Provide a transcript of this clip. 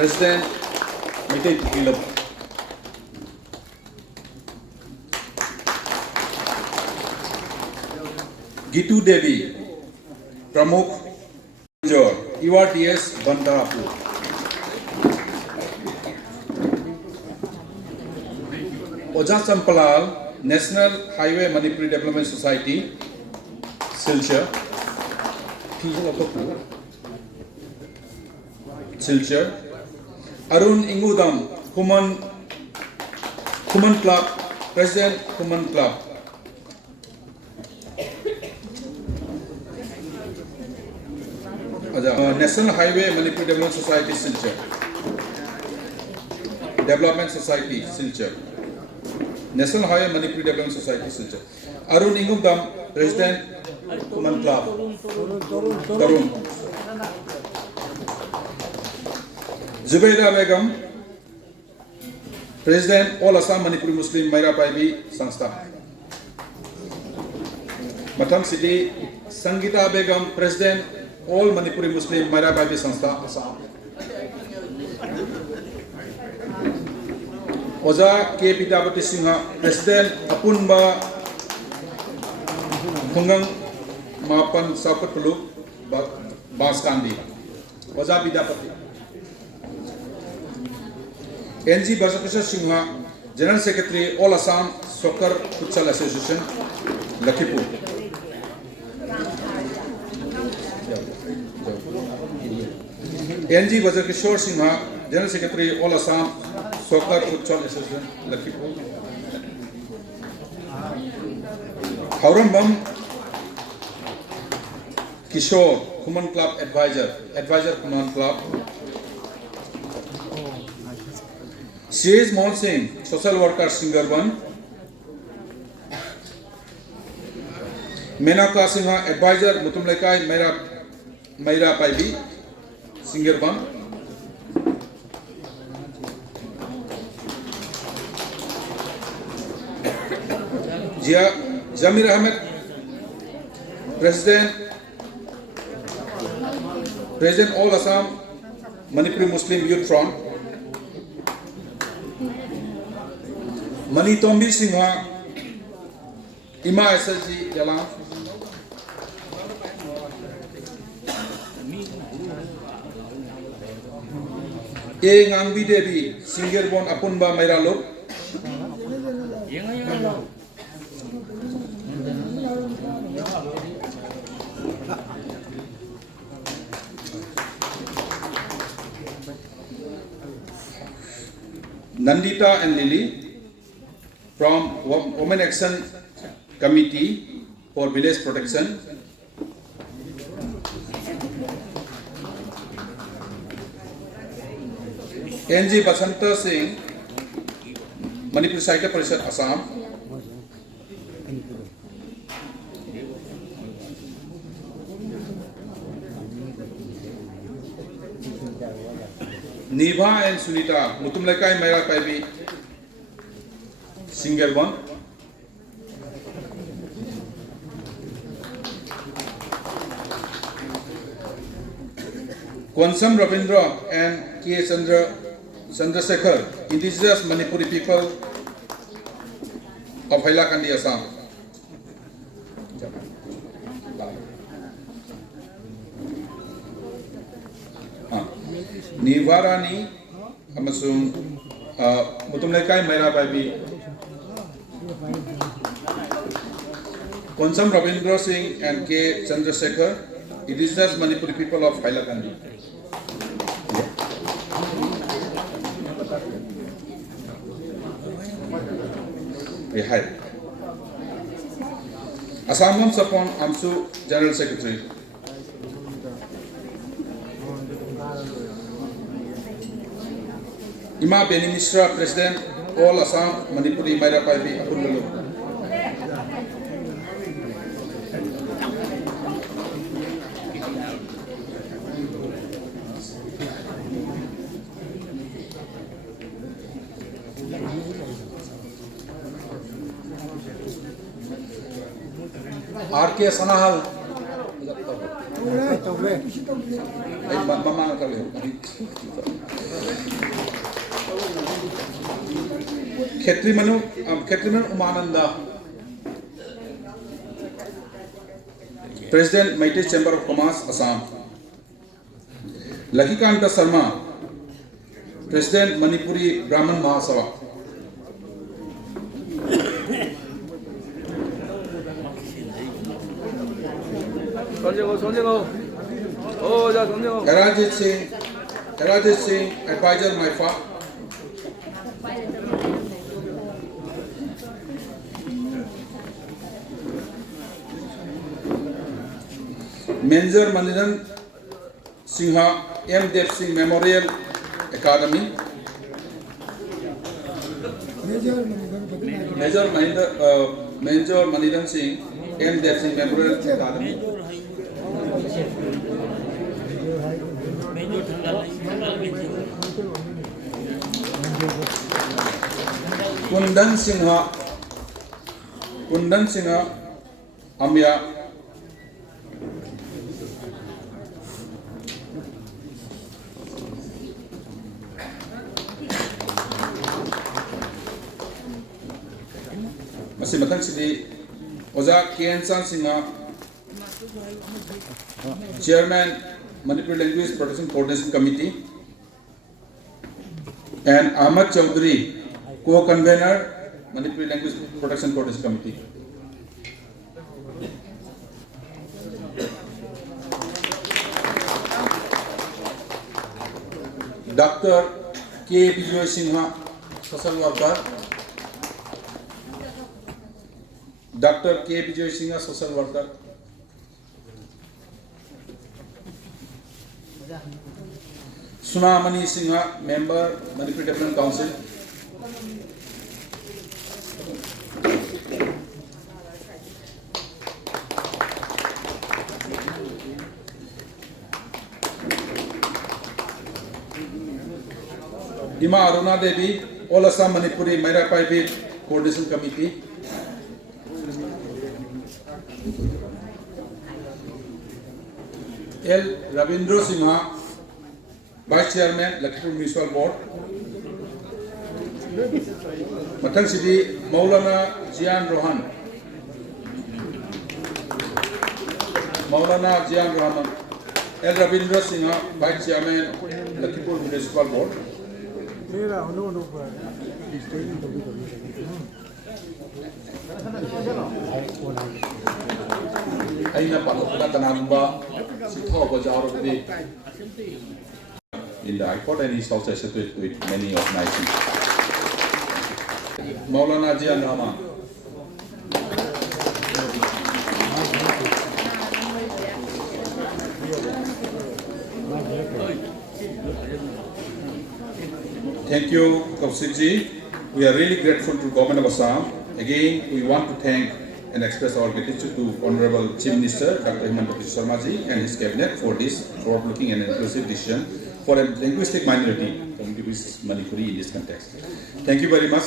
President, Multipurpose Hall. Gitu Devi, Pramukh, URTS Bandarapur. Oja Champalal, National Highway Manipuri Development Society, Silchar. Silchar. Arun Ingudam, Kuman Club, President Kuman Club. National Highway Manipuri Development Society, Silchar. Development Society, Silchar. National Highway Manipuri Development Society, Silchar. Arun Ingudam, President Kuman Club. Tarun. Zubaida Begum, President All Assam Manipuri Muslim Maira Paibi Sanstha. Matam City, Sangita Begum, President All Manipuri Muslim Maira Paibi Sanstha, Assam. Oja K. Pitapati Singha, President Apunba Kungang Mapan Sapatulu Baskandi. Oja Pitapati. NG Bhaskar Singha, General Secretary All Assam Sarkar Futsal Association, Lakhipur. NG Bhaskar Singha, General Secretary All Assam Sarkar Futsal Association, Lakhipur. Thouramda Kishore, Kuman Club Advisor Kuman Club. C.S. Mohan Singh, Social Worker Singer 1. Menaka Singha, Advisor Mutumlekai Maira Paibi, Singer 1. Jamir Ahmed, President All Assam Manipuri Muslim Youth Front. Mani Tombi Singha, Ima SLG Yalam. A. Ngangbi Devi, Singer Bon Apunba Mairalo. Nandita and Lily from Women Action Committee for Village Protection. NG Basanta Singh, Manipur Sahitya Parishad, Assam. Niva and Sunita, Mutumlekai Maira Paibi, Singer 1. Kwansam Ravindra and K. Chandrasekhar, indigenous Manipuri people of Hailakandi, Assam. Nivarani amasung Mutumlekai Maira Paibi. Kwansam Ravindra Singh and K. Chandrasekhar, indigenous Manipuri people of Hailakandi. Hi. Assam Sapon Amsu, General Secretary. Ima Beni Mishra, President All Assam Manipuri Maira Paibi Apundalu. R.K. Sanahal, Mama kali. Khetrimanu Umananda, President, Meitei Chamber of Commerce, Assam. Lakhikanta Sarma, President, Manipuri Brahman Mahasabha. Erajit Singh, Advisor MIFA. Major Manidan Singha, M. Dev Singh Memorial Academy. Major Manidan Singh, M. Dev Singh Memorial Academy. Kundan Singha, Amya. Masih matang sidi Oza Kiansan Singha, Chairman, Manipuri Language Protection Coordination Committee, and Ahmad Chaudhary, Co-Convener, Manipuri Language Protection Coordination Committee. Dr. K. Bijoy Singha, Social Worker. Dr. K. Bijoy Singha, Social Worker. Sunamani Singha, Member, Manipuri Development Council. Ima Aruna Devi, All Assam Manipuri Maira Paibi Coordination Committee. L. Ravindra Singha, Vice Chairman, Lakhipur Municipal Board. Matang Sidi, Maulana Jian Rohan. L. Ravindra Singha, Vice Chairman, Lakhipur Municipal Board. Aina Palokana Tanamba, Sitho Bajar in the High Court, and he's also associated with many organizations. Maulana Jian Rahman. Thank you, Kaushik ji. We are really grateful to Government of Assam. Again, we want to thank and express our gratitude to Honorable Chief Minister Dr. Himanta Biswa Sarma ji and his cabinet for this forward-looking and inclusive decision for a linguistic minority community which is Manipuri in this context. Thank you very much.